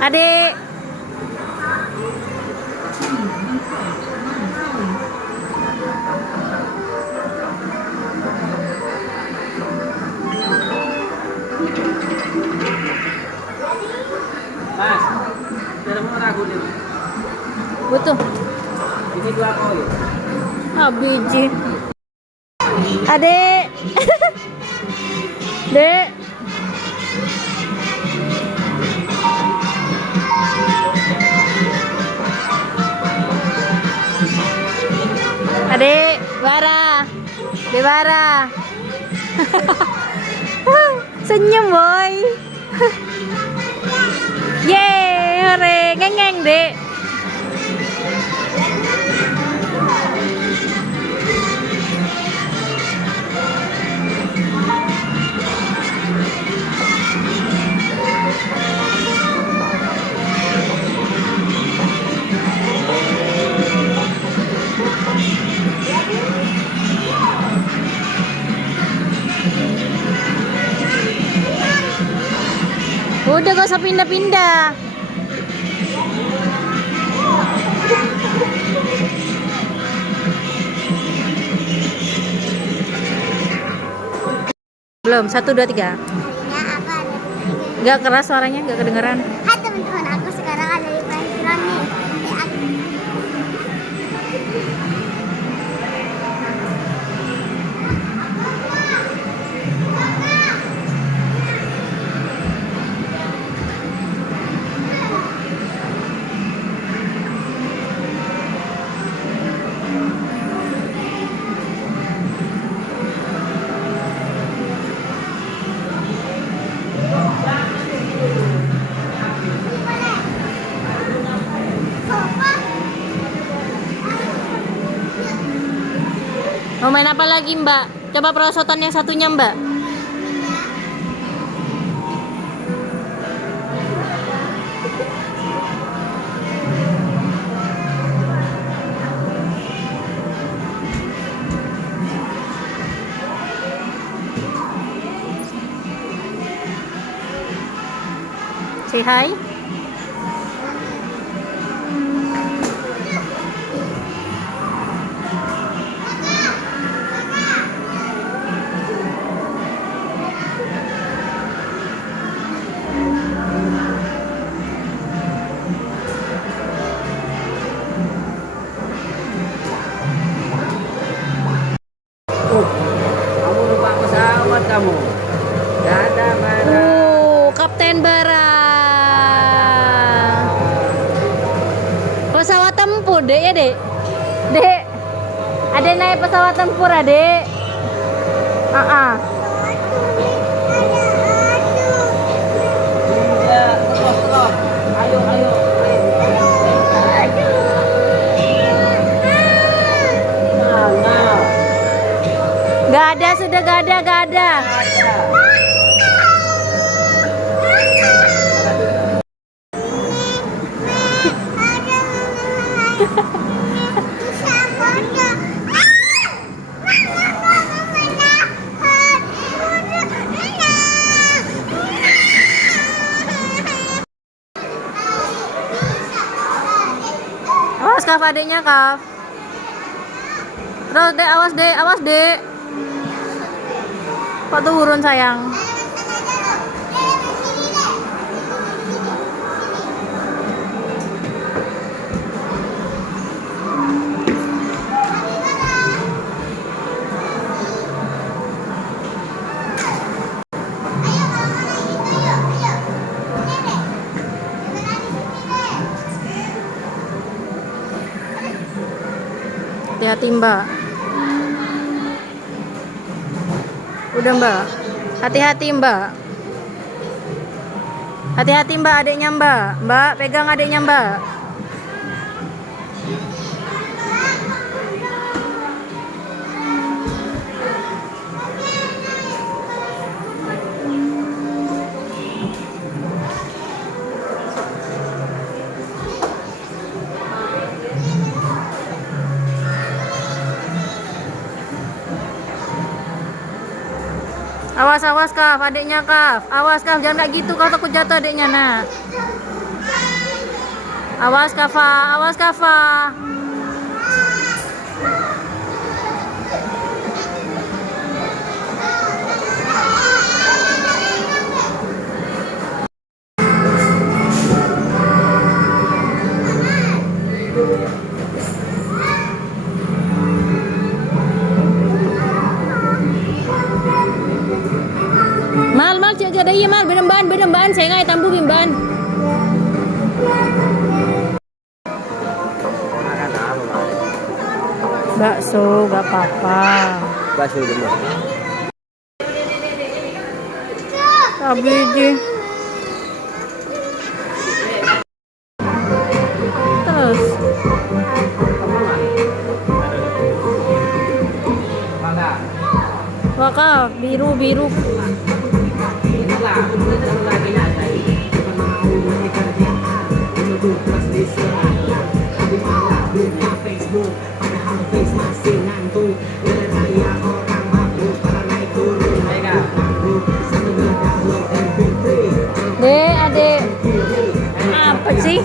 Adik. Mas, dalam ragu nih. Butuh. Ini 2 koin. Ah, biji. Adik. Dek. Adik, Bara. Dek Bara. Senyum, boy. Yeay, hore, ngeng-ngeng, Dek. Udah gak usah pindah-pindah. Belum, 1, 2, 3. Gak keras suaranya, gak kedengeran. Hai teman-teman, aku sekarang ada di parkiran nih. Mau main apa lagi, Mbak? Coba perosotan yang satunya, Mbak. Say hi. Kamu lupa pesawat kamu. Dadah, Bara. Kapten Bara. Pesawat tempur, Dek ya, Dek? Dek. Ada naik pesawat tempur, Adek? Iya, terus. Ayo, ayo. Nah. Gak ada, sudah gak ada, gak ada. Awas, Kaf, adiknya, Kaf. Terus, Dek, awas, Dek, awas, Dek. Kok turun, sayang? Hati-hati, Mbak. Udah, Mbak. Hati-hati, Mbak. Hati-hati, Mbak, adiknya, Mbak. Mbak, pegang adiknya, Mbak. Awas, awas, Kaf, adiknya, Kaf. Awas, Kaf, jangan kayak gitu, Kaf, takut jatuh adiknya, nah. Awas Kafa, awas Kafa. Mal, cik ada iya mal, benemban, saya ngai tambu bimban. Makan apa, Mas? Bakso, gak apa-apa. Bakso demam. Kabiji. Terus. Mana? Waka, biru. Dek, adek. Apa sih?